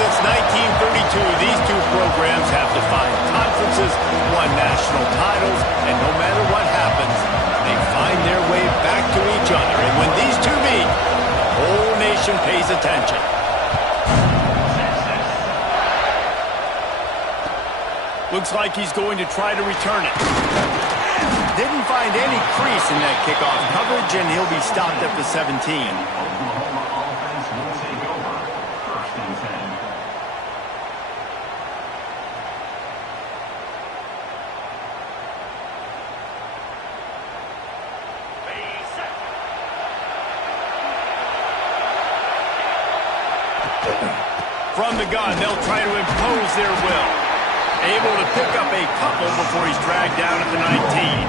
Since 1932, these two programs have defined conferences, won national titles, and no matter what happens, they find their way back to each other. And when these two meet, the whole nation pays attention. Looks like he's going to try to return it. Didn't find any crease in that kickoff coverage, and he'll be stopped at the 17. From the gun, they'll try to impose their will. Able to pick up a couple before he's dragged down at the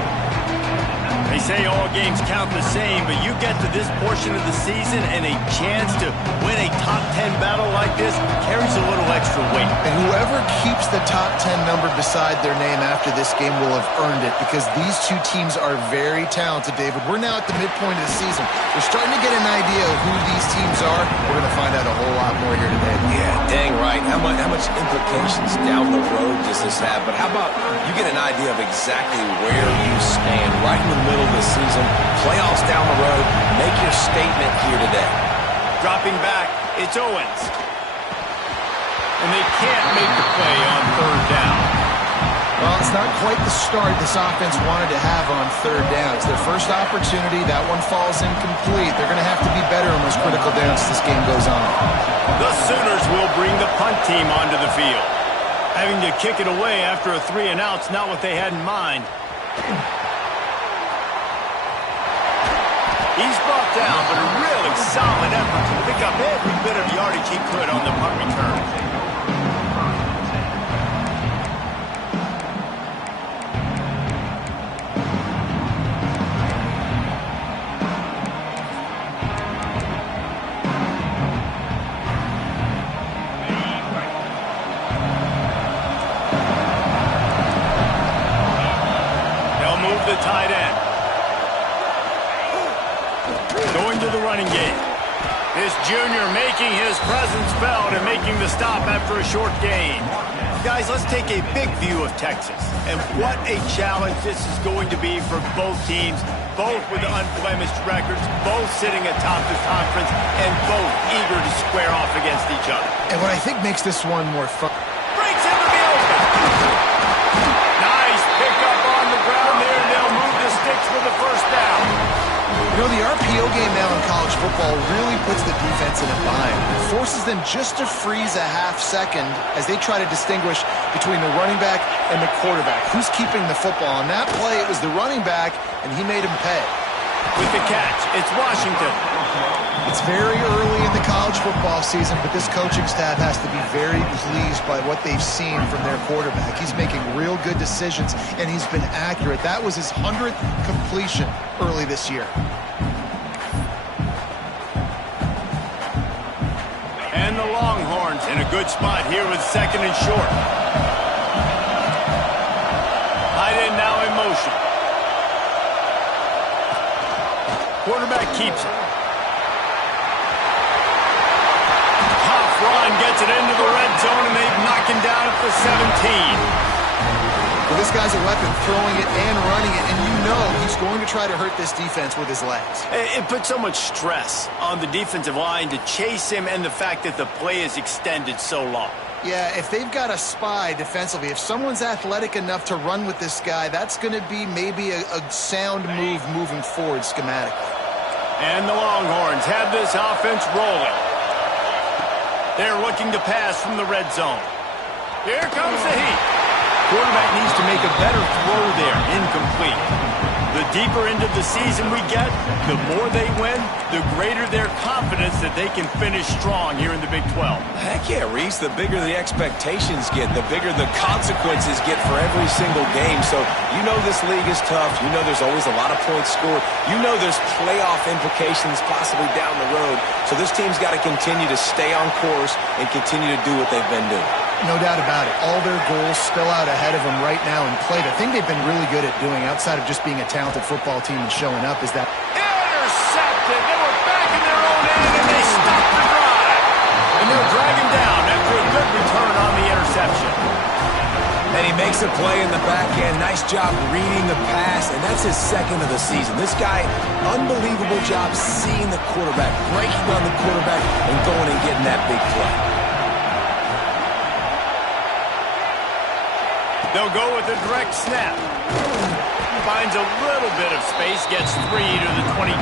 19. They say all games count the same, but you get to this portion of the season and a chance to win a top 10 battle like this carries a little extra weight. And whoever keeps the top 10 number beside their name after this game will have earned it, because these two teams are very talented, David. We're now at the midpoint of the season. We're starting to get an idea of who these teams are. We're going to find out a whole lot more here today. Yeah, dang right. How much implications down the road does this have? But how about you get an idea of exactly where you stand right in the middle of the season, playoffs down the road, make your statement here today. Dropping back, it's Owens. And they can't make the play on third down. Well, it's not quite the start this offense wanted to have on third down. It's their first opportunity. That one falls incomplete. They're going to have to be better on those critical downs as this game goes on. The Sooners will bring the punt team onto the field. Having to kick it away after a 3-and-out's not what they had in mind. He's brought down, but a really solid effort to pick up every bit of yardage he could on the punt return. They'll move the tight end. Going to the running game. This junior making his presence felt and making the stop after a short gain. Guys, let's take a big view of Texas. And what a challenge this is going to be for both teams, both with unblemished records, both sitting atop the conference, and both eager to square off against each other. And what I think makes this one more fun. Breaks into the open. Nice pickup on the ground there. They'll move the sticks for the first down. You know, the RPO game now in college football really puts the defense in a bind. It forces them just to freeze a half second as they try to distinguish between the running back and the quarterback. Who's keeping the football? On that play, it was the running back, and he made him pay. With the catch, it's Washington. It's very early in the college football season, but this coaching staff has to be very pleased by what they've seen from their quarterback. He's making real good decisions, and he's been accurate. That was his 100th completion early this year. And the Longhorns in a good spot here with second and short. Tight end now in motion. Quarterback keeps it. Tough run gets it into the red zone, and they've knocked him down at the 17. Well, this guy's a weapon, throwing it and running it, and you know he's going to try to hurt this defense with his legs. It puts so much stress on the defensive line to chase him, and the fact that the play is extended so long. Yeah, if they've got a spy defensively, if someone's athletic enough to run with this guy, that's going to be maybe a sound move moving forward schematically. And the Longhorns have this offense rolling. They're looking to pass from the red zone. Here comes the heat. Quarterback needs to make a better throw there. Incomplete. The deeper into the season we get, the more they win, the greater their confidence that they can finish strong here in the Big 12. Heck yeah, Reese. The bigger the expectations get, the bigger the consequences get for every single game. So you know this league is tough. You know there's always a lot of points scored. You know there's playoff implications possibly down the road. So this team's got to continue to stay on course and continue to do what they've been doing. No doubt about it. All their goals spill out ahead of them right now in play. The thing they've been really good at doing, outside of just being a talented football team and showing up, is that... Intercepted! They were back in their own end, and they stopped the drive. And they'll drag him down after a good return on the interception. And he makes a play in the back end. Nice job reading the pass, and that's his second of the season. This guy, unbelievable job seeing the quarterback, breaking on the quarterback, and going and getting that big play. They'll go with a direct snap. Finds a little bit of space, gets 3 to the 22.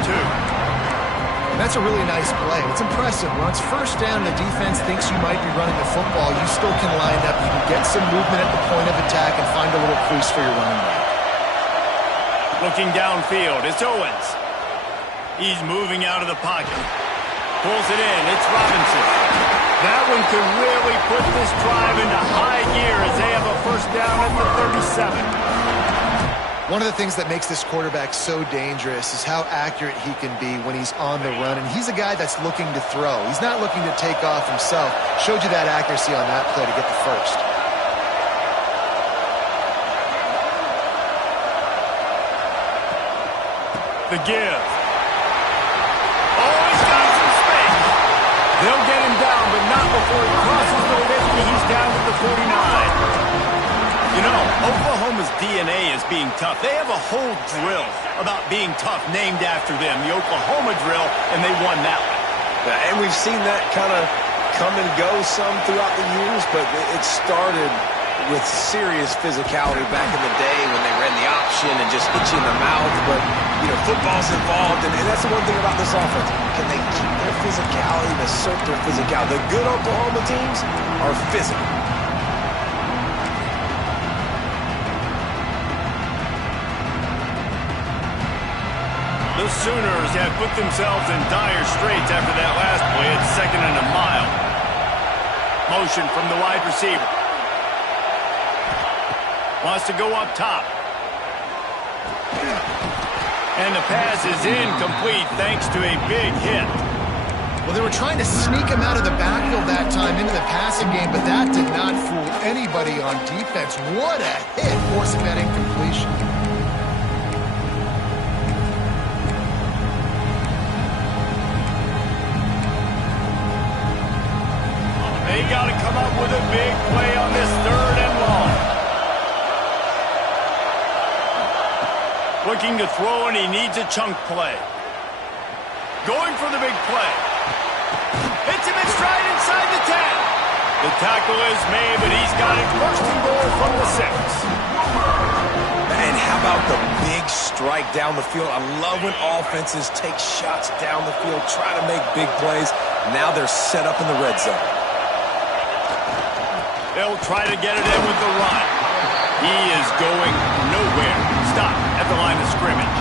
That's a really nice play. It's impressive. When it's first down, the defense thinks you might be running the football. You still can line up. You can get some movement at the point of attack and find a little crease for your running back. Looking downfield, it's Owens. He's moving out of the pocket. Pulls it in, it's Robinson. That one could really put this drive into high gear as they have a first down at the 37. One of the things that makes this quarterback so dangerous is how accurate he can be when he's on the run. And he's a guy that's looking to throw. He's not looking to take off himself. Showed you that accuracy on that play to get the first. The give. Oh, he's got some space. They'll get him down, but not before he crosses the 50. He's down to the 49. You know, Oklahoma's DNA is being tough. They have a whole drill about being tough named after them, the Oklahoma drill, and they won that one. And we've seen that kind of come and go some throughout the years, but it started with serious physicality back in the day when they ran the option and just hit you in the mouth. But, you know, football's involved, and that's the one thing about this offense. Can they keep their physicality and assert their physicality? The good Oklahoma teams are physical. The Sooners have put themselves in dire straits after that last play. It's 2nd and a mile. Motion from the wide receiver. Wants to go up top. And the pass is incomplete thanks to a big hit. Well, they were trying to sneak him out of the backfield that time into the passing game, but that did not fool anybody on defense. What a hit, forcing that incompletion. They got to come up with a big play on this 3rd and long. Looking to throw, and he needs a chunk play. Going for the big play. Hits him in stride inside the 10. The tackle is made, but he's got it 1st and goal from the 6. And how about the big strike down the field? I love when offenses take shots down the field, try to make big plays. Now they're set up in the red zone. They'll try to get it in with the run. He is going nowhere. Stop at the line of scrimmage.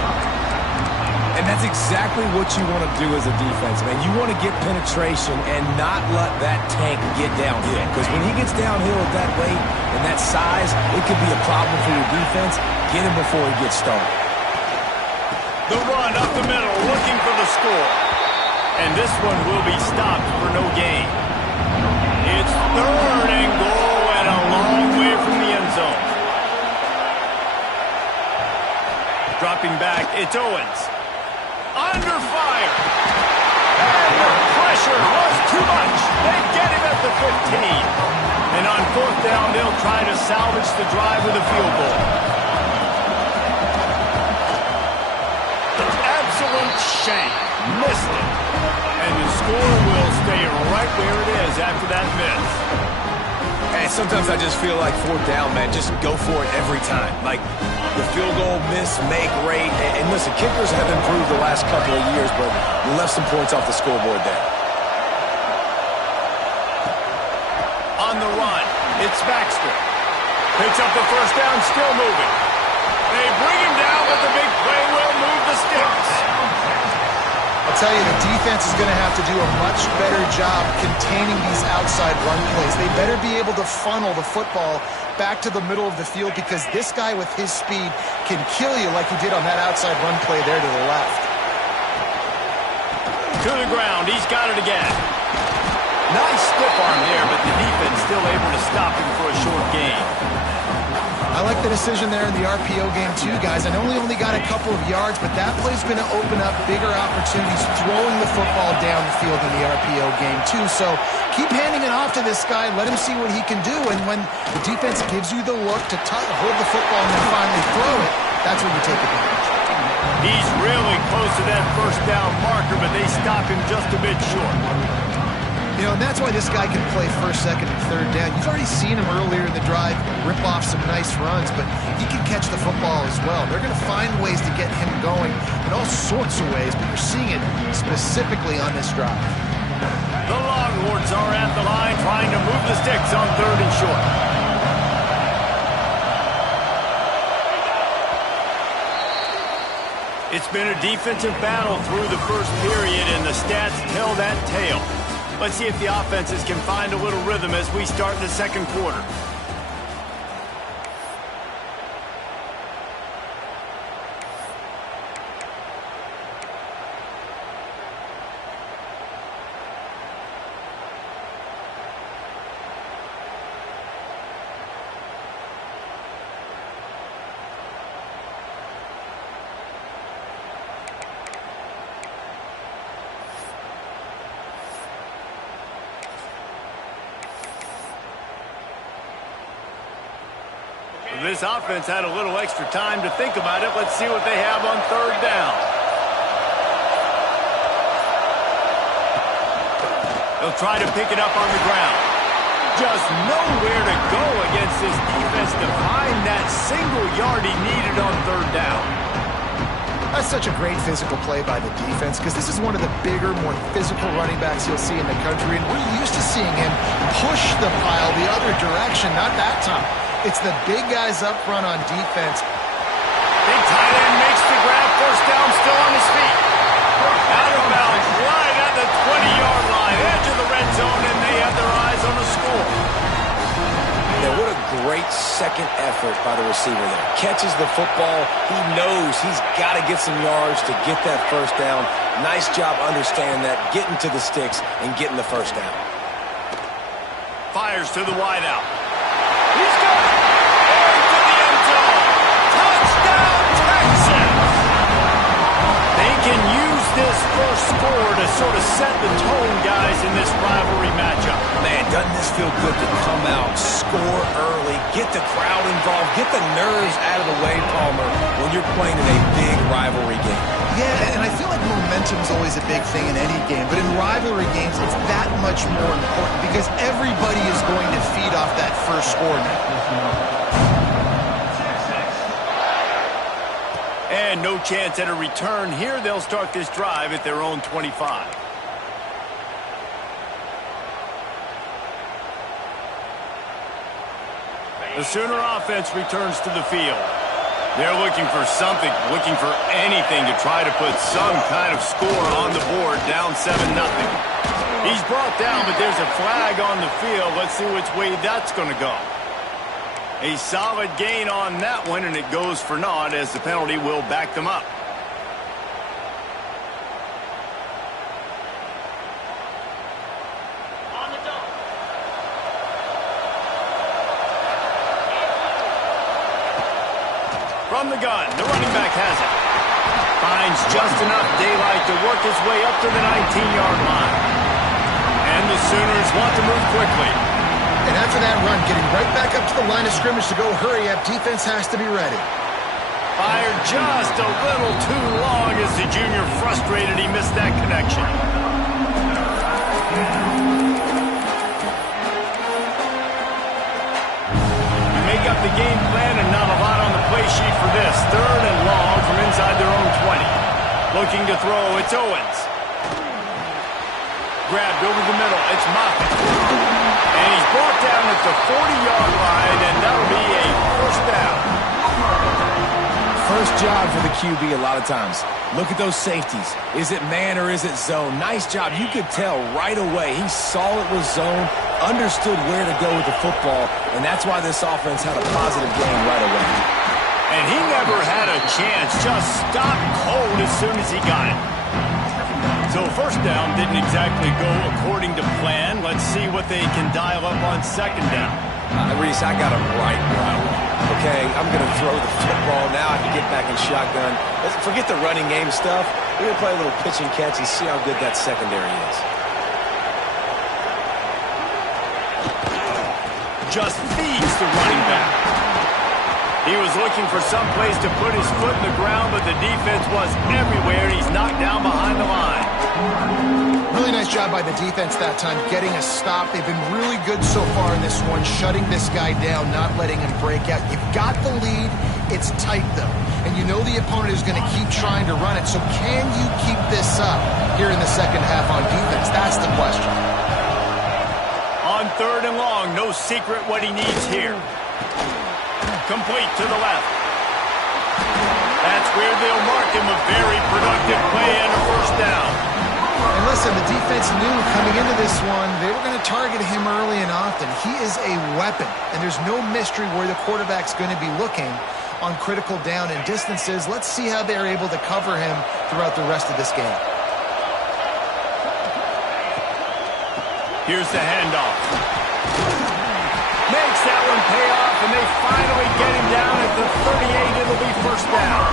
And that's exactly what you want to do as a defense, man. You want to get penetration and not let that tank get downhill. Because when he gets downhill at that weight and that size, it could be a problem for your defense. Get him before he gets started. The run up the middle, looking for the score. And this one will be stopped for no gain. It's 3rd and goal and a long way from the end zone. Dropping back, it's Owens. Under fire. And the pressure was too much. They get him at the 15. And on 4th down, they'll try to salvage the drive with a field goal. Absolute shame. Missed it. And the score will stay right where it is after that miss. And sometimes I just feel like 4th down, man, just go for it every time. Like the field goal miss, make rate. And listen, kickers have improved the last couple of years, but left some points off the scoreboard there. On the run, it's Baxter. Picks up the 1st down, still moving. They bring him down, but the big play will move the sticks. I'll tell you, the defense is going to have to do a much better job containing these outside run plays. They better be able to funnel the football back to the middle of the field because this guy with his speed can kill you like he did on that outside run play there to the left. To the ground, he's got it again. Nice stiff arm there, but the defense still able to stop him for a short gain. I I like the decision there in the RPO game too, guys. I know he only got a couple of yards, but that play's going to open up bigger opportunities throwing the football down the field in the RPO game too. So keep handing it off to this guy. Let him see what he can do. And when the defense gives you the look to hold the football and then finally throw it, that's when you take advantage. He's really close to that first down marker, but they stop him just a bit short. You know, and that's why this guy can play first, second, and third down. You've already seen him earlier in the drive rip off some nice runs, but he can catch the football as well. They're going to find ways to get him going in all sorts of ways, but you're seeing it specifically on this drive. The Longhorns are at the line trying to move the sticks on 3rd and short. It's been a defensive battle through the first period, and the stats tell that tale. Let's see if the offenses can find a little rhythm as we start the second quarter. This offense had a little extra time to think about it. Let's see what they have on 3rd down. They'll try to pick it up on the ground. Just nowhere to go against this defense to find that single yard he needed on 3rd down. That's such a great physical play by the defense because this is one of the bigger, more physical running backs you'll see in the country, and we're used to seeing him push the pile the other direction, not that time. It's the big guys up front on defense. Big tight end makes the grab, first down, still on his feet. Out of bounds, right at the 20-yard line, edge of the red zone, and they have their eyes on the score. Yeah, what a great second effort by the receiver there. Catches the football. He knows he's got to get some yards to get that first down. Nice job understanding that, getting to the sticks and getting the first down. Fires to the wideout. He's got it. Into the end zone. Touchdown, Texas. They can use this first score to sort of set the tone, guys, in this rivalry matchup. Man, doesn't this feel good to come out, score early, get the crowd involved, get the nerves out of the way, Palmer, when you're playing in a big rivalry game. Yeah, and I feel like momentum's always a big thing in any game, but in rivalry games, it's that much more important because everybody is going to feed off that first score now. And no chance at a return here. They'll start this drive at their own 25. The Sooner offense returns to the field. They're looking for something, looking for anything to try to put some kind of score on the board, down 7-0. He's brought down, but there's a flag on the field. Let's see which way that's going to go. A solid gain on that one, and it goes for naught as the penalty will back them up. From the gun, the running back has it. Finds just enough daylight to work his way up to the 19-yard line. And the Sooners want to move quickly. And after that run, getting right back up to the line of scrimmage to go hurry up, defense has to be ready. Fired just a little too long as the junior frustrated he missed that connection. You make up the game plan and not a lot on the play sheet for this. 3rd and long from inside their own 20. Looking to throw, it's Owens. Grabbed over the middle, it's Moffitt. And he's brought down at the 40-yard line, and that'll be a first down. First job for the QB a lot of times. Look at those safeties. Is it man or is it zone? Nice job. You could tell right away. He saw it was zone, understood where to go with the football, and that's why this offense had a positive game right away. And he never had a chance. Just stopped cold as soon as he got it. So first down didn't exactly go according to plan. Let's see what they can dial up on second down. Reese, I got him right where I want. Okay, I'm going to throw the football now. I can get back in shotgun. Forget the running game stuff. We're going to play a little pitch and catch and see how good that secondary is. Just feeds the running back. He was looking for some place to put his foot in the ground, but the defense was everywhere, and he's knocked down behind the line. Really nice job by the defense that time, getting a stop. They've been really good so far in this one, shutting this guy down, not letting him break out. You've got the lead. It's tight, though. And you know the opponent is going to keep trying to run it. So can you keep this up here in the second half on defense? That's the question. On third and long, no secret what he needs here. Complete to the left. That's where they'll mark him. A very productive play and a first down. And listen, the defense knew coming into this one, they were going to target him early and often. He is a weapon, and there's no mystery where the quarterback's going to be looking on critical down and distances. Let's see how they're able to cover him throughout the rest of this game. Here's the handoff. Makes that one pay off, and they finally get him down at the 38. It'll be first down.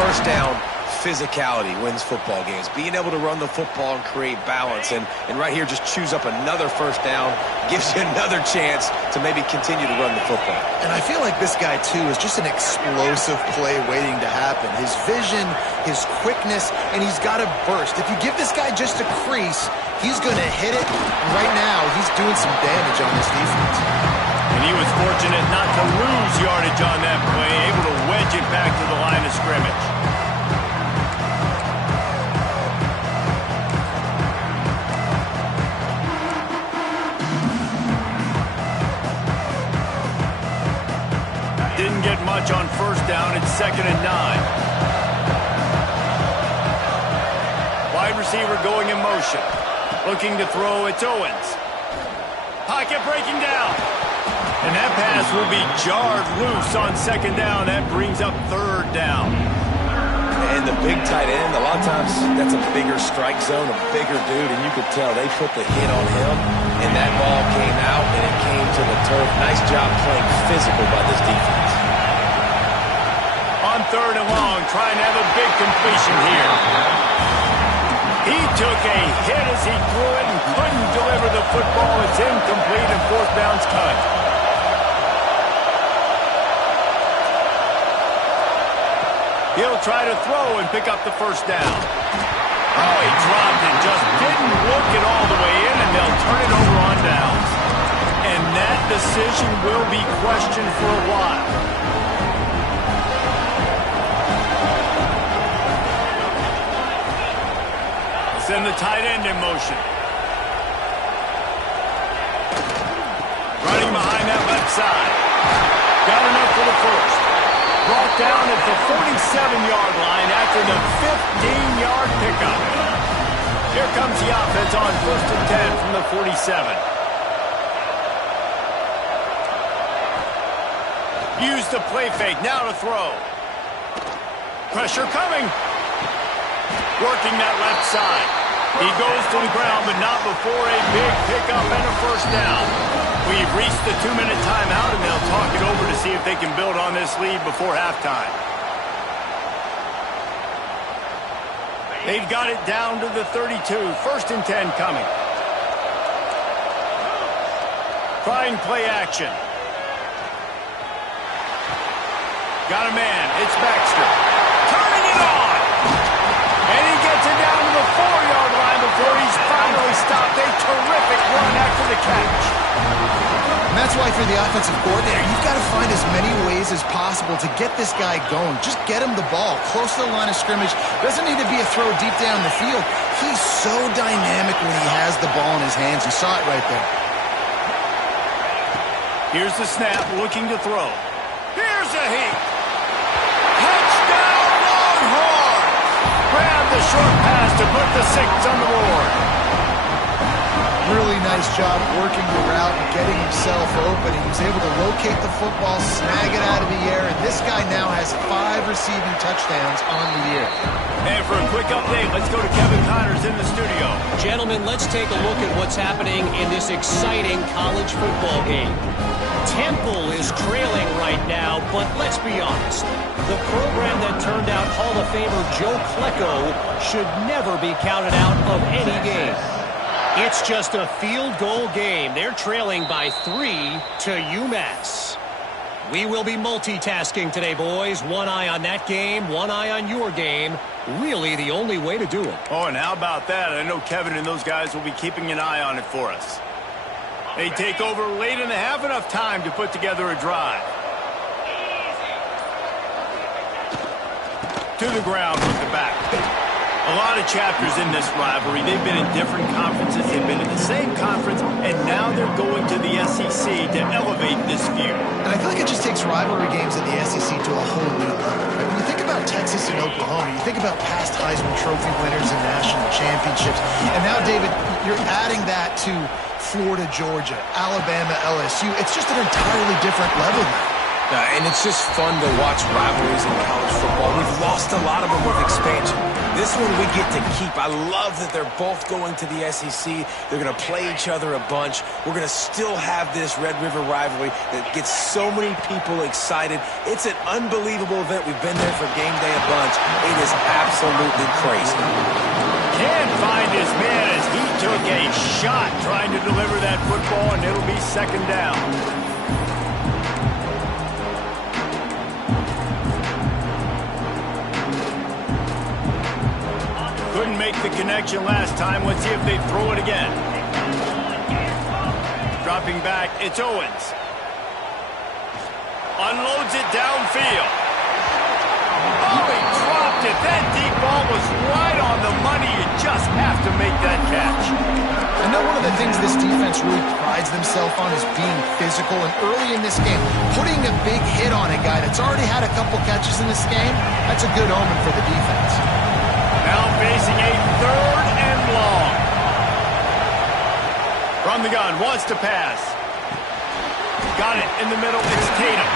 First down, physicality wins football games. Being able to run the football and create balance. And right here, just choose up another first down. Gives you another chance to maybe continue to run the football. And I feel like this guy, too, is just an explosive play waiting to happen. His vision, his quickness, and he's got a burst. If you give this guy just a crease, he's going to hit it. And right now, he's doing some damage on this defense. And he was fortunate not to lose yardage on that play, able to wedge it back to the line of scrimmage. Didn't get much on first down. It's 2nd and 9. Wide receiver going in motion. Looking to throw, it's Owens. Pocket breaking down. And that pass will be jarred loose on 2nd down. That brings up 3rd down. And the big tight end, a lot of times that's a bigger strike zone, a bigger dude, and you could tell they put the hit on him, and that ball came out, and it came to the turf. Nice job playing physical by this defense. On 3rd and long, trying to have a big completion here. He took a hit as he threw it and couldn't deliver the football. It's incomplete and 4th down's cut. He'll try to throw and pick up the first down. Oh, he dropped it. Just didn't look it all the way in, and they'll turn it over on downs. And that decision will be questioned for a while. Send the tight end in motion. Running behind that left side. Got enough for the first. Brought down at the 47-yard line after the 15-yard pickup. Here comes the offense on 1st and 10 from the 47. Use the play fake. Now to throw. Pressure coming. Working that left side. He goes to the ground, but not before a big pickup and a first down. We've reached the 2-minute timeout, and they'll talk it over to see if they can build on this lead before halftime. They've got it down to the 32. 1st and 10 coming. Trying play action. Got a man. It's Baxter. Turning it on. And he gets it down to the 4-yard line before he's finally stopped. A terrific run after the catch. And that's why for the offensive coordinator, you've got to find as many ways as possible to get this guy going. Just get him the ball close to the line of scrimmage. Doesn't need to be a throw deep down the field. He's so dynamic when he has the ball in his hands. You saw it right there. Here's the snap, looking to throw. Here's a heat. Touchdown, Longhorns! Grab the short pass to put the 6 on the board. really nice job working the route and getting himself open. He was able to locate the football, snag it out of the air, and this guy now has 5 receiving touchdowns on the year. And for a quick update, let's go to Kevin Connors in the studio. Gentlemen, let's take a look at what's happening in this exciting college football game. Temple is trailing right now, but let's be honest. The program that turned out Hall of Famer Joe Klecko should never be counted out of any game. It's just a field goal game. They're trailing by 3 to UMass. We will be multitasking today, boys. One eye on that game, one eye on your game. Really the only way to do it. Oh, and how about that? I know Kevin and those guys will be keeping an eye on it for us. They take over late and have enough time to put together a drive. To the ground with the back. A lot of chapters in this rivalry. They've been in different conferences. They've been in the same conference, and now they're going to the SEC to elevate this feud. And I feel like it just takes rivalry games in the SEC to a whole new level. Right? When you think about Texas and Oklahoma, you think about past Heisman Trophy winners and national championships. And now, David, you're adding that to Florida, Georgia, Alabama, LSU. It's just an entirely different level now. And it's just fun to watch rivalries in college football. We've lost a lot of them with expansion. This one we get to keep. I love that they're both going to the SEC. They're going to play each other a bunch. We're going to still have this Red River rivalry that gets so many people excited. It's an unbelievable event. We've been there for game day a bunch. It is absolutely crazy. Can't find his man as he took a shot trying to deliver that football, and it'll be second down. Couldn't make the connection last time. Let's see if they throw it again. Dropping back, it's Owens. Unloads it downfield. Oh, he dropped it. That deep ball was right on the money. You just have to make that catch. I know one of the things this defense really prides themselves on is being physical. And early in this game, putting a big hit on a guy that's already had a couple catches in this game, that's a good omen for the defense. Now facing a 3rd and long. From the gun, wants to pass. Got it in the middle, it's Tatum.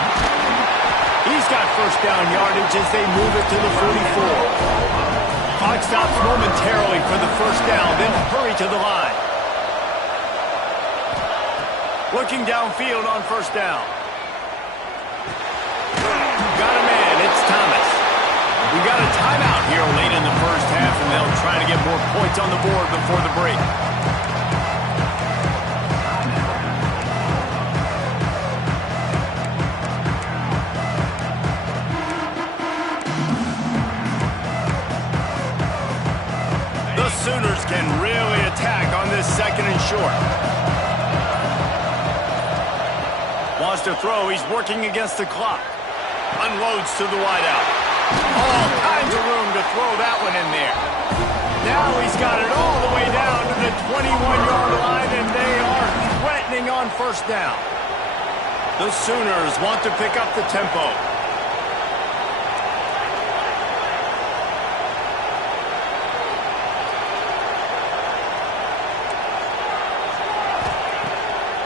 He's got first down yardage as they move it to the 44. Clock stops momentarily for the first down, then hurry to the line. Looking downfield on first down. Got a man, it's Thomas. We got a timeout here late in the first half, and they'll try to get more points on the board before the break. The Sooners can really attack on this 2nd and short. Wants to throw. He's working against the clock. Unloads to the wideout. All kinds of room to throw that one in there. Now he's got it all the way down to the 21-yard line, and they are threatening on first down. The Sooners want to pick up the tempo.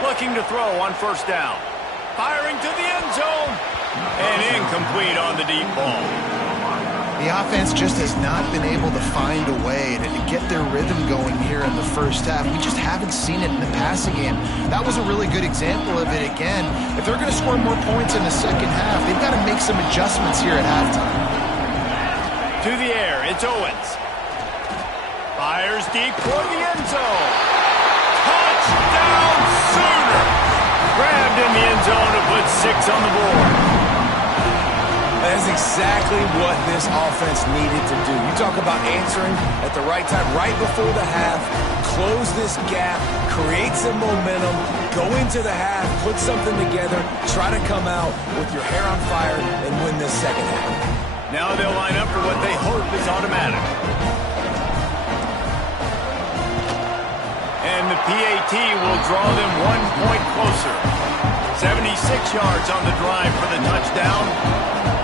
Looking to throw on first down. Firing to the end zone. And incomplete on the deep ball. The offense just has not been able to find a way to get their rhythm going here in the first half. We just haven't seen it in the passing game. That was a really good example of it again. If they're going to score more points in the second half, they've got to make some adjustments here at halftime. To the air, it's Owens. Fires deep toward the end zone. Touchdown Sooner! Grabbed in the end zone to put 6 on the board. That is exactly what this offense needed to do. You talk about answering at the right time, right before the half, close this gap, create some momentum, go into the half, put something together, try to come out with your hair on fire and win this second half. Now they'll line up for what they hope is automatic. And the PAT will draw them 1 point closer. 76 yards on the drive for the touchdown.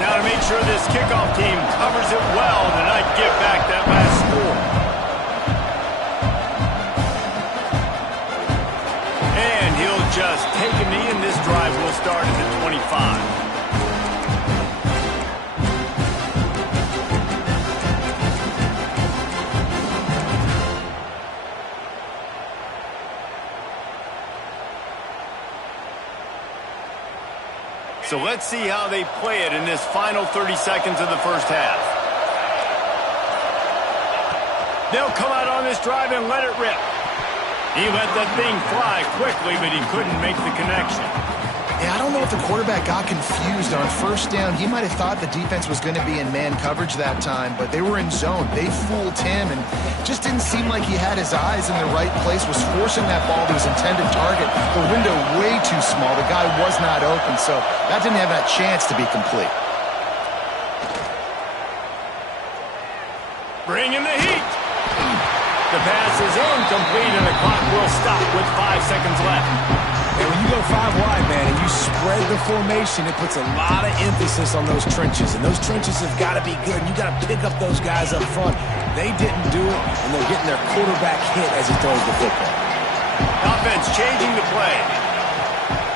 Now to make sure this kickoff team covers it well to not give back that last score. So let's see how they play it in this final 30 seconds of the first half. They'll come out on this drive and let it rip. He let that thing fly quickly, but he couldn't make the connection. Yeah, I don't know if the quarterback got confused on first down. He might have thought the defense was going to be in man coverage that time, but they were in zone. They fooled him and just didn't seem like he had his eyes in the right place, was forcing that ball to his intended target. The window way too small. The guy was not open, so that didn't have that chance to be complete. Bring in the heat. The pass is incomplete, and the clock will stop with 5 seconds left. And when you go 5 wide, man, and you spread the formation, it puts a lot of emphasis on those trenches. And those trenches have got to be good. And you got to pick up those guys up front. They didn't do it, and they're getting their quarterback hit as he throws the football. Offense changing the play.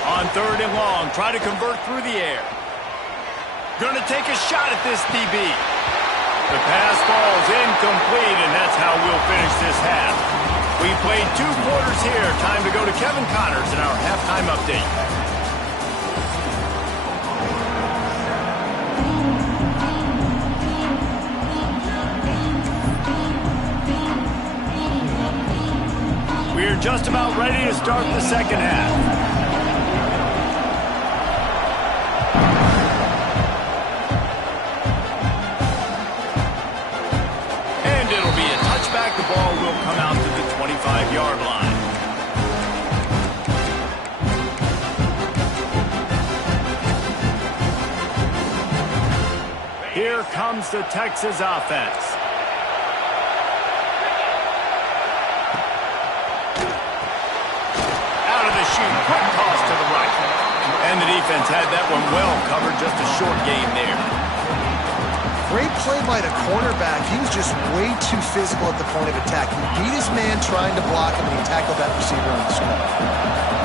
On 3rd and long, try to convert through the air. Going to take a shot at this DB. The pass falls incomplete, and that's how we'll finish this half. We played 2 quarters here. Time to go to Kevin Connors in our halftime update. We're just about ready to start the second half. The ball will come out to the 25-yard line. Here comes the Texas offense. Out of the chute, quick toss to the right. And the defense had that one well covered, just a short game there. Great play by the cornerback. He was just way too physical at the point of attack. He beat his man trying to block him, and he tackled that receiver on the screen.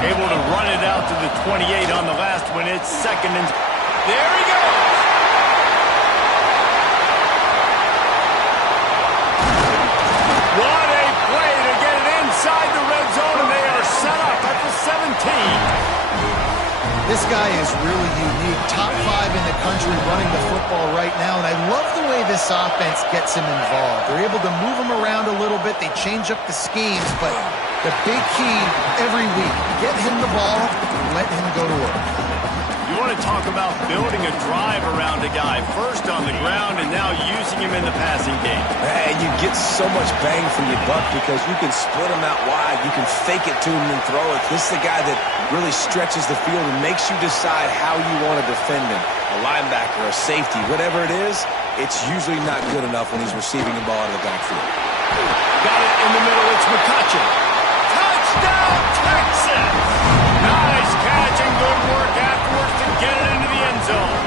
Able to run it out to the 28 on the last one. It's 2nd and... There he goes! What a play to get it inside the red zone, and they are set up at the 17. This guy is really unique. Top 5 in the country running the football right now, and I love the way this offense gets him involved. They're able to move him around a little bit. They change up the schemes, but the big key every week, get him the ball, let him go to work. You want to talk about building a drive around a guy, first on the ground and now using him in the passing game. And you get so much bang for your buck because you can split him out wide. You can fake it to him and throw it. This is the guy that really stretches the field and makes you decide how you want to defend him. A linebacker, a safety, whatever it is, it's usually not good enough when he's receiving the ball out of the backfield. Got it in the middle. It's McCutcheon. Touchdown, Texas! Nice catch and good work afterwards to get it into the end zone.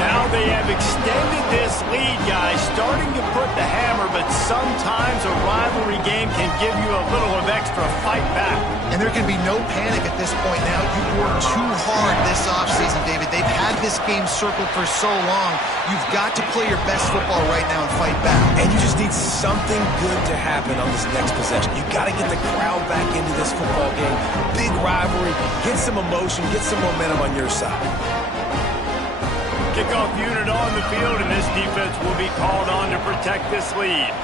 Now they have extended this lead, guys, starting to put the hammer, but sometimes a rivalry game can give you a little of extra fight back. And there can be no panic at this point now. You've worked too hard this offseason, David. They've had this game circled for so long. You've got to play your best football right now and fight back. And you just need something good to happen on this next possession. You've got to get the crowd back into this football game. Big rivalry. Get some emotion. Get some momentum on your side. Kickoff unit on the field, and this defense will be called on to protect this lead.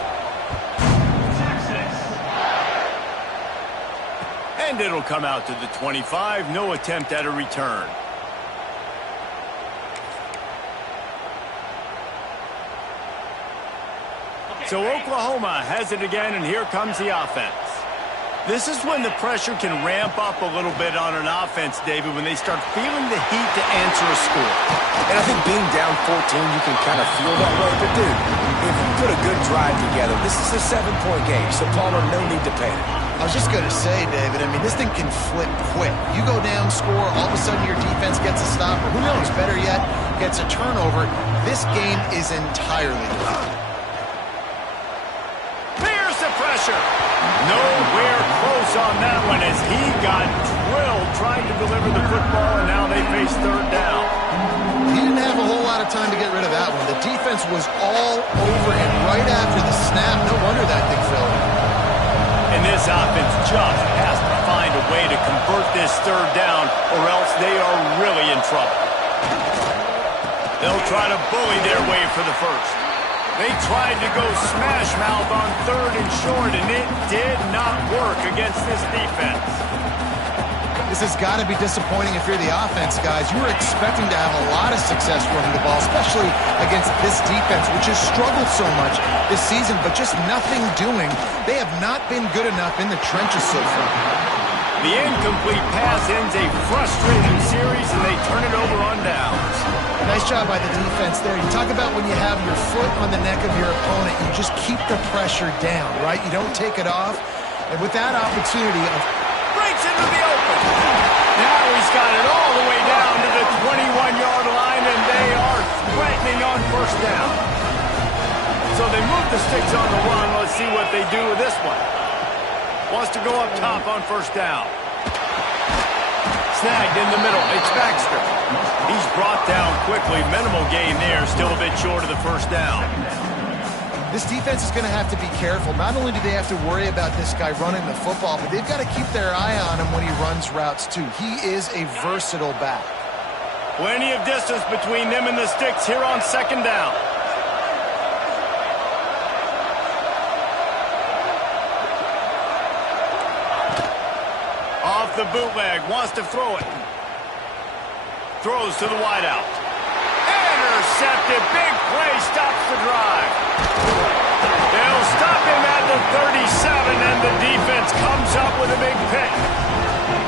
And it'll come out to the 25. No attempt at a return. So Oklahoma has it again, and here comes the offense. This is when the pressure can ramp up a little bit on an offense, David, when they start feeling the heat to answer a score. And I think being down 14, you can kind of feel that way. But, dude, if you put a good drive together, this is a 7-point game. So, Palmer, no need to panic. I was just going to say, David, I mean, this thing can flip quick. You go down, score, all of a sudden your defense gets a stop, or who knows, better yet, gets a turnover. This game is entirely different. There's the pressure. Nowhere close on that one as he got drilled trying to deliver the football, and now they face 3rd down. He didn't have a whole lot of time to get rid of that one. The defense was all over him right after the snap. No wonder that thing fell. And this offense just has to find a a way to convert this third down, or else they are really in trouble. They'll try to bully their way for the first. They tried to go smash mouth on third and short, and it did not work against this defense. This has got to be disappointing if you're the offense, guys. You were expecting to have a lot of success running the ball, especially against this defense, which has struggled so much this season, but just nothing doing. They have not been good enough in the trenches so far. The incomplete pass ends a frustrating series, and they turn it over on downs. Nice job by the defense there. You talk about when you have your foot on the neck of your opponent, you just keep the pressure down, right? You don't take it off. And with that opportunity of breaks into the open. Now he's got it all the way down to the 21-yard line, and they are threatening on first down. So they move the sticks on the run. Let's see what they do with this one. Wants to go up top on first down. Snagged in the middle. It's Baxter. He's brought down quickly. Minimal gain there. Still a bit short of the first down. This defense is going to have to be careful. Not only do they have to worry about this guy running the football, but they've got to keep their eye on him when he runs routes too. He is a versatile back. Plenty of distance between them and the sticks here on second down. Off the bootleg, wants to throw it. Throws to the wideout. Intercepted, big play, stops the drive. They'll stop him at the 37, and the defense comes up with a big pick.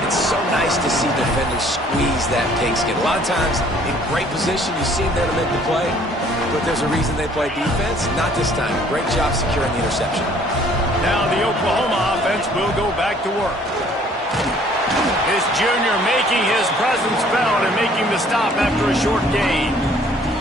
It's so nice to see defenders squeeze that pigskin. A lot of times, in great position, you see them there to make the play, but there's a reason they play defense. Not this time. Great job securing the interception. Now the Oklahoma offense will go back to work. This junior making his presence felt and making the stop after a short gain.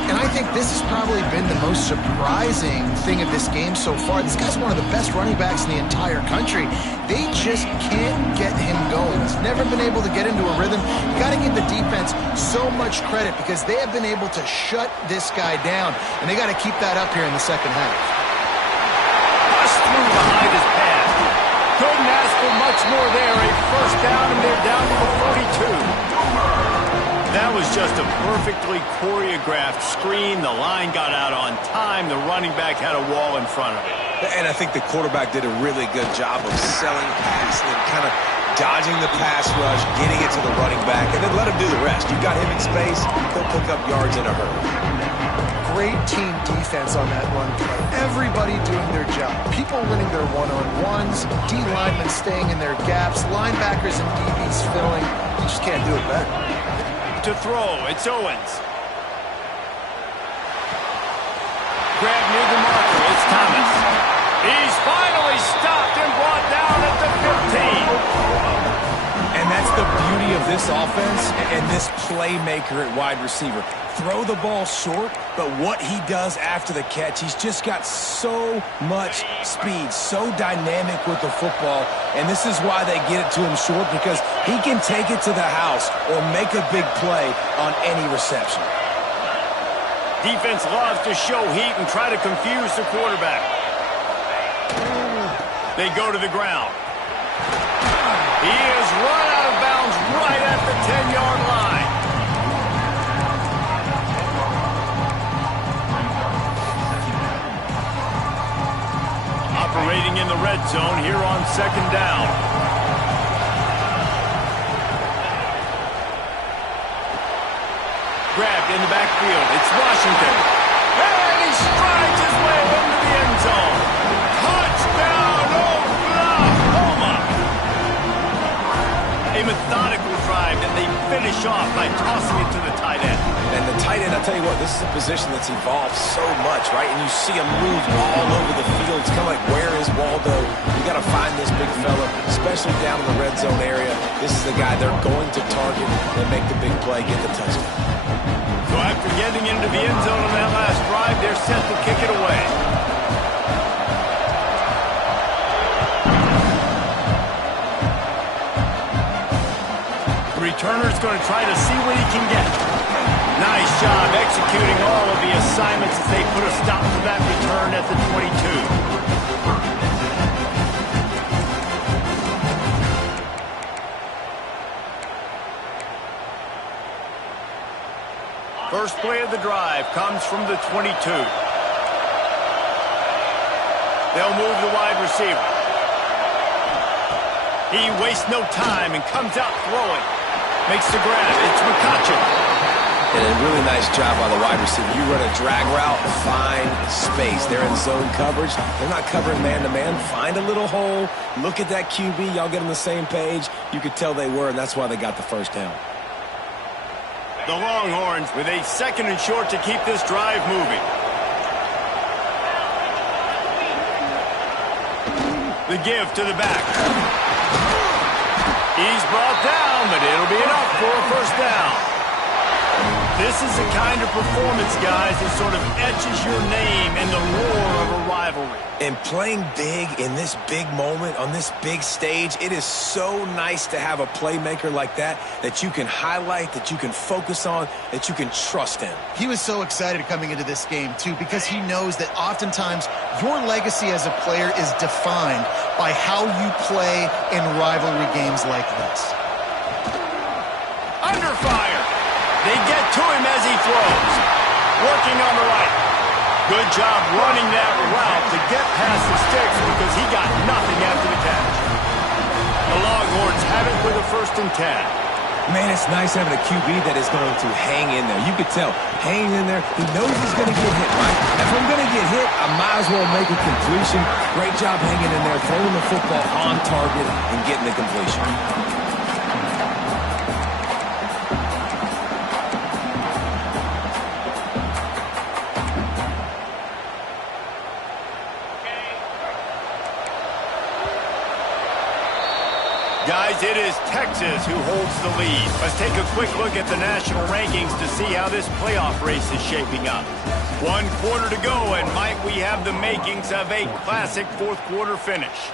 And I think this has probably been the most surprising thing of this game so far. This guy's one of the best running backs in the entire country. They just can't get him going. He's never been able to get into a rhythm. You got to give the defense so much credit because they have been able to shut this guy down, and they got to keep that up here in the second half. Bust through behind his pass. Couldn't ask for much more there. A first down, and they're down to the 42. That was just a perfectly choreographed screen. The line got out on time. The running back had a wall in front of it. And I think the quarterback did a really good job of selling pass and then kind of dodging the pass rush, getting it to the running back, and then let him do the rest. You got him in space, he'll pick up yards in a hurry. Great team defense on that run play. Everybody doing their job. People winning their one-on-ones, D linemen staying in their gaps, linebackers and DBs filling. You just can't do it better. To throw, it's Owens. Grab near the marker, it's Thomas. He's finally stopped and brought down at the 15. And that's the beauty of this offense and this playmaker at wide receiver. Throw the ball short, but what he does after the catch, he's just got so much speed, so dynamic with the football, and this is why they get it to him short, because he can take it to the house or make a big play on any reception. Defense loves to show heat and try to confuse the quarterback. They go to the ground. He is run out of bounds right at the 10-yard line. Operating in the red zone here on second down. Grabbed in the backfield. It's Washington. And he strides his way into the end zone. Touchdown, Oklahoma! A methodical drive that they finish off by tossing it to the tight end. And the tight end, I'll tell you what, this is a position that's evolved so much, right? And you see him move all over the field. It's kind of like, where is Waldo? You got to find this big fella, especially down in the red zone area. This is the guy they're going to target and make the big play, get the touchdown. So after getting into the end zone on that last drive, they're set to kick it away. The returner's going to try to see what he can get. Nice job executing all of the assignments as they put a stop to that return at the 22. first play of the drive comes from the 22. They'll move the wide receiver. He wastes no time and comes out throwing. Makes the grab. It's McCutcheon. And a really nice job by the wide receiver. You run a drag route, find space. They're in zone coverage. They're not covering man-to-man. Find a little hole. Look at that QB. Y'all get on the same page. You could tell they were, and that's why they got the first down. The Longhorns with a 2nd and short to keep this drive moving. The give to the back. He's brought down, but it'll be enough for a first down. This is the kind of performance, guys, that sort of etches your name in the roar of a rivalry. And playing big in this big moment, on this big stage, it is so nice to have a playmaker like that you can highlight, that you can focus on, that you can trust in. He was so excited coming into this game, too, because he knows that oftentimes your legacy as a player is defined by how you play in rivalry games like this. Under fire. They get to him as he throws. Working on the right. Good job running that route to get past the sticks because he got nothing after the catch. The Longhorns have it with a 1st and 10. Man, it's nice having a QB that is going to hang in there. You could tell, hanging in there, he knows he's going to get hit, right? If I'm going to get hit, I might as well make a completion. Great job hanging in there, throwing the football on target and getting the completion. Guys, it is Texas who holds the lead. Let's take a quick look at the national rankings to see how this playoff race is shaping up. 1 quarter to go, and might we have the makings of a classic 4th quarter finish.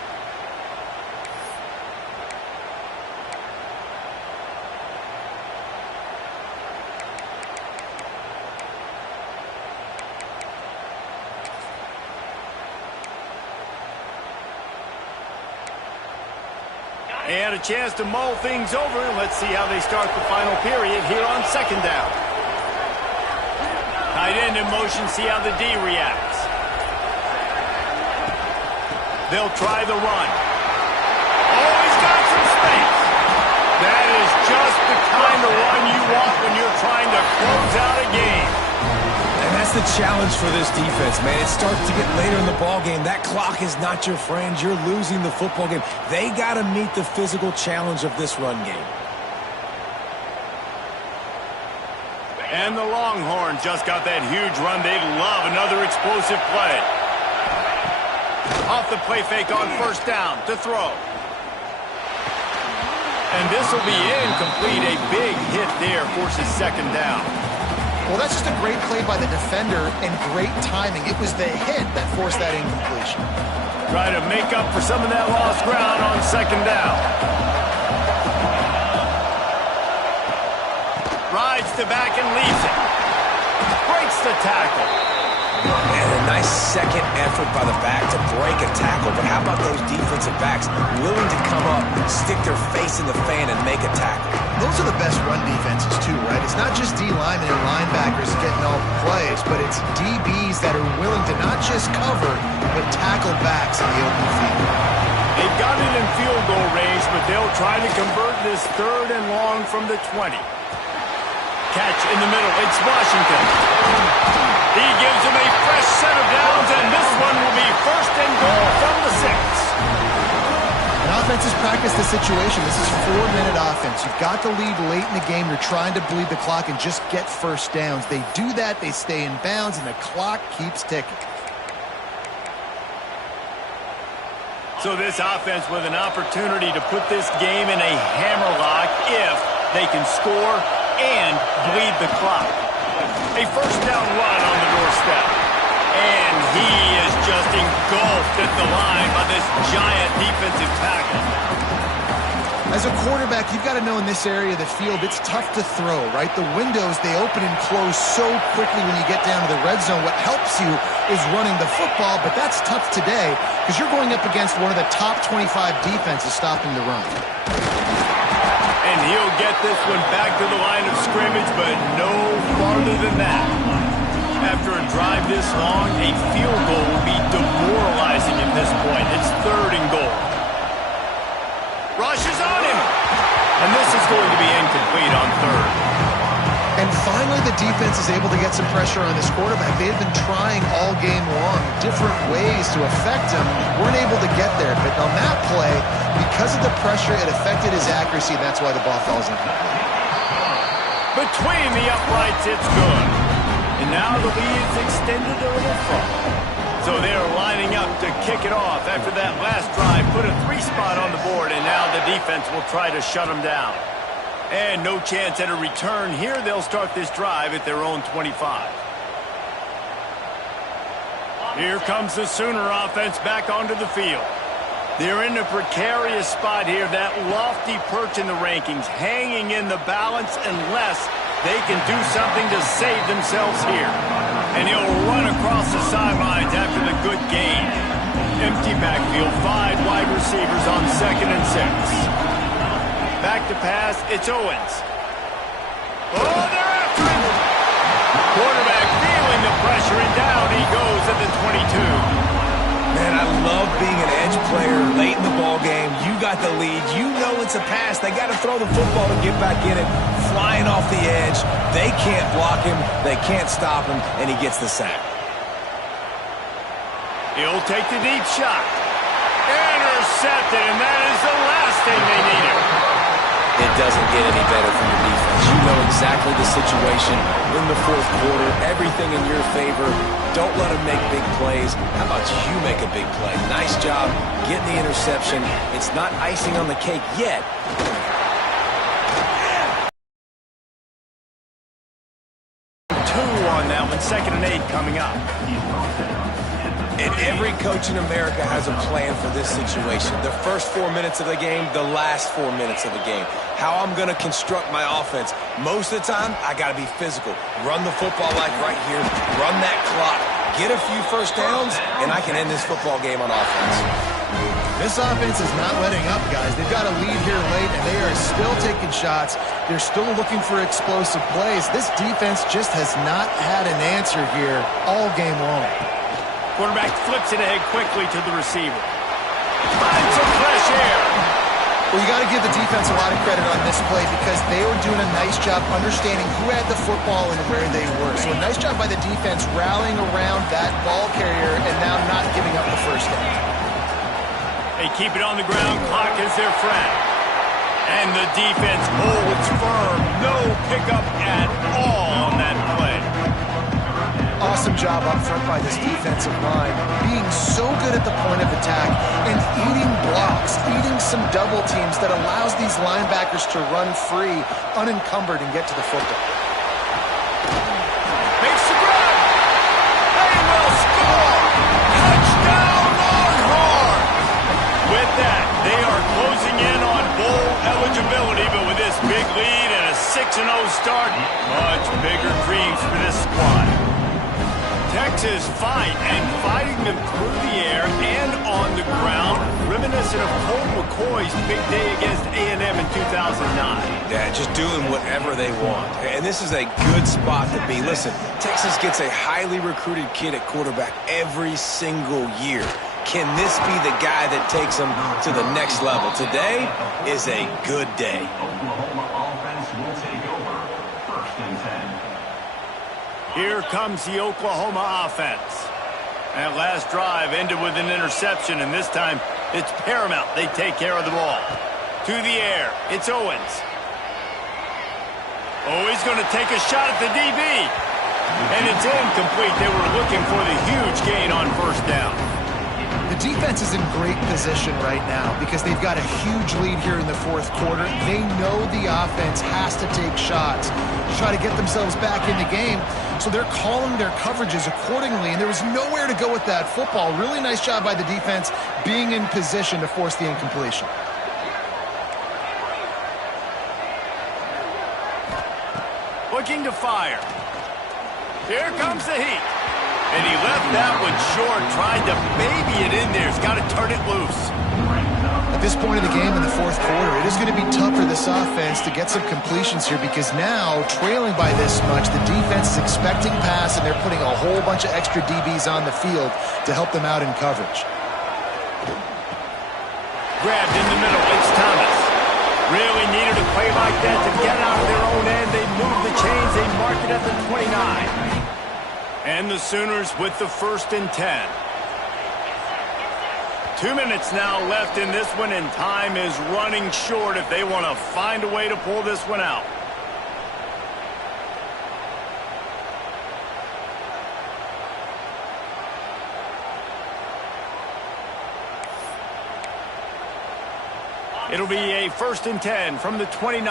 And a chance to mull things over. Let's see how they start the final period here on 2nd down. Tight end in motion, see how the D reacts. They'll try the run. Oh, he's got some space. That is just the kind of run you want when you're trying to close out a game. And that's the challenge for this defense, man. It starts to get later in the ballgame. That clock is not your friend. You're losing the football game. They got to meet the physical challenge of this run game. And the Longhorns just got that huge run. They'd love another explosive play. Off the play fake on 1st down to throw. And this will be incomplete. A big hit there forces 2nd down. Well, that's just a great play by the defender and great timing. It was the hit that forced that incompletion. Try to make up for some of that lost ground on 2nd down. Rides to back and leaves it. Breaks the tackle. And a nice second effort by the back to break a tackle. But how about those defensive backs willing to come up, stick their face in the fan, and make a tackle? Those are the best run defenses, too, right? It's not just D linemen and linebackers getting all the plays, but it's DBs that are willing to not just cover, but tackle backs in the open field. They've got it in field goal range, but they'll try to convert this 3rd and long from the 20. Catch in the middle. It's Washington. He gives him a fresh set of downs, and this one will be 1st and goal from the 6. And offense has practiced the situation. This is 4-minute offense. You've got the lead late in the game. You're trying to bleed the clock and just get first downs. They do that. They stay in bounds, and the clock keeps ticking. So this offense with an opportunity to put this game in a hammerlock if they can score and bleed the clock. A 1st down run on the doorstep. And he is just engulfed at the line by this giant defensive tackle. As a quarterback, you've got to know in this area of the field, it's tough to throw, right? The windows, they open and close so quickly when you get down to the red zone. What helps you is running the football, but that's tough today because you're going up against one of the top 25 defenses stopping the run. And he'll get this one back to the line of scrimmage, but no farther than that. After a drive this long, a field goal will be demoralizing at this point. It's 3rd and goal. Rushes on him. And this is going to be incomplete on 3rd. And finally, the defense is able to get some pressure on this quarterback. They have been trying all game long, different ways to affect him. Weren't able to get there. But on that play, because of the pressure, it affected his accuracy. That's why the ball falls incomplete. Between the uprights, it's good. And now the lead's extended a little further. So they're lining up to kick it off after that last drive. Put a 3-spot on the board, and now the defense will try to shut them down. And no chance at a return here. They'll start this drive at their own 25. Here comes the Sooner offense back onto the field. They're in a precarious spot here. That lofty perch in the rankings, hanging in the balance unless they can do something to save themselves here. And he'll run across the sidelines after the good gain. Empty backfield, 5 wide receivers on 2nd and 6. Back to pass, it's Owens. Oh, they're after him! Quarterback feeling the pressure, and down he goes at the 22. Man, I love being an edge player late in the ball game. You got the lead. You know it's a pass. They got to throw the football and get back in it. Flying off the edge. They can't block him. They can't stop him, and he gets the sack. He'll take the deep shot. Intercepted, and that is the last thing they needed. It doesn't get any better from the defense. You know exactly the situation in the 4th quarter. Everything in your favor. Don't let them make big plays. How about you make a big play? Nice job getting the interception. It's not icing on the cake yet. Two on that one. 2nd and 8 coming up. And every coach in America has a plan for this situation. The first 4 minutes of the game, the last 4 minutes of the game. How I'm going to construct my offense. Most of the time, I got to be physical. Run the football like right here. Run that clock. Get a few first downs, and I can end this football game on offense. This offense is not letting up, guys. They've got a lead here late, and they are still taking shots. They're still looking for explosive plays. This defense just has not had an answer here all game long. Quarterback flips it ahead quickly to the receiver. Finds some fresh air. Well, you got to give the defense a lot of credit on this play because they were doing a nice job understanding who had the football and where they were. So a nice job by the defense rallying around that ball carrier and now not giving up the first down. They keep it on the ground. Clock is their friend. And the defense holds firm. No pickup at all on that play. Awesome job up front by this defensive line, being so good at the point of attack and eating blocks, eating some double teams that allows these linebackers to run free, unencumbered, and get to the football. Makes the grab. They will score. Touchdown, Longhorn. With that, they are closing in on bowl eligibility, but with this big lead and a 6-0 start, much bigger dreams for this squad. Texas fighting them through the air and on the ground, reminiscent of Colt McCoy's big day against A&M in 2009. Yeah, just doing whatever they want. And this is a good spot to be. Listen, Texas gets a highly recruited kid at quarterback every single year. Can this be the guy that takes them to the next level? Today is a good day. Here comes the Oklahoma offense. That last drive ended with an interception, and this time it's paramount they take care of the ball. To the air, it's Owens. Oh, he's going to take a shot at the DB. And it's incomplete. They were looking for the huge gain on first down. The defense is in great position right now because they've got a huge lead here in the 4th quarter. They know the offense has to take shots to try to get themselves back in the game. So they're calling their coverages accordingly, and there was nowhere to go with that football. Really nice job by the defense being in position to force the incompletion. Looking to fire. Here comes the heat. And he left that one short, tried to baby it in there. He's got to turn it loose. At this point of the game in the fourth quarter, it is going to be tough for this offense to get some completions here because now, trailing by this much, the defense is expecting pass, and they're putting a whole bunch of extra DBs on the field to help them out in coverage. Grabbed in the middle. It's Thomas. Really needed a play like that to get out of their own end. They move the chains. They mark it at the 29. And the Sooners with the 1st and 10. 2 minutes now left in this one, and time is running short if they want to find a way to pull this one out. It'll be a 1st and 10 from the 29.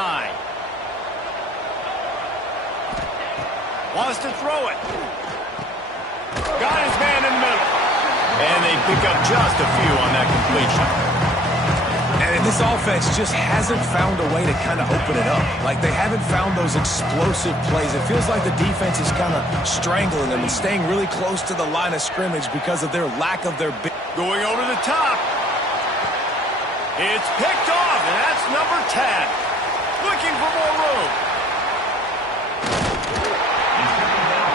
Wants to throw it. Got his man in the middle. And they pick up just a few on that completion. And this offense just hasn't found a way to kind of open it up. Like, they haven't found those explosive plays. It feels like the defense is kind of strangling them and staying really close to the line of scrimmage because of their lack of their big... Going over the top. It's picked off, and that's number 10. Looking for more room.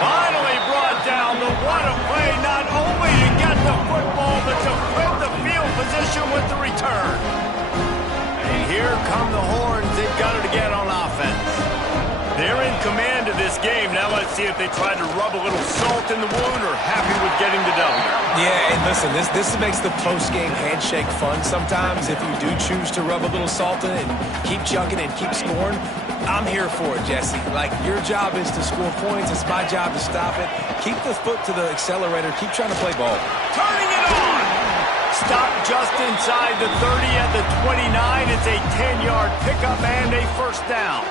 Finally brought down, but what a play, not only to get the football, but to flip the field position with the return. And here come the horns. They've got it again on offense. They're in command of this game. Now let's see if they try to rub a little salt in the wound or happy with getting the W. Yeah, and listen, this makes the post-game handshake fun sometimes. If you do choose to rub a little salt in it and keep chugging and keep scoring, I'm here for it, Jesse. Like, your job is to score points. It's my job to stop it. Keep the foot to the accelerator. Keep trying to play ball. Turning it on. Stop just inside the 30 at the 29. It's a 10-yard pickup and a 1st down.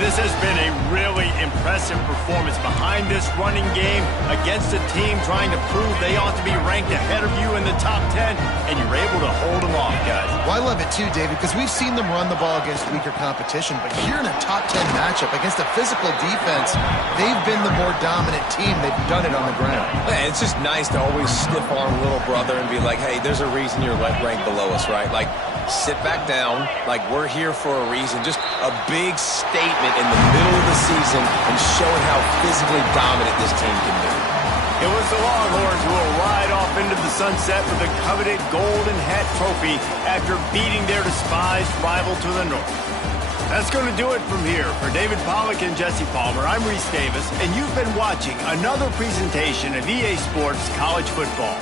This has been a really impressive performance behind this running game against a team trying to prove they ought to be ranked ahead of you in the top 10, and you're able to hold them off, guys. Well, I love it too, David, because we've seen them run the ball against weaker competition, but here in a top 10 matchup against a physical defense, they've been the more dominant team. They've done it on the ground. Man, it's just nice to always stiff-arm little brother and be like, hey, there's a reason you're ranked below us, right? Like, sit back down, like we're here for a reason. Just a big statement in the middle of the season and showing how physically dominant this team can be. It was the Longhorns who will ride off into the sunset with the coveted Golden Hat Trophy after beating their despised rival to the north. That's going to do it from here. For David Pollack and Jesse Palmer, I'm Reese Davis, and you've been watching another presentation of EA Sports College Football.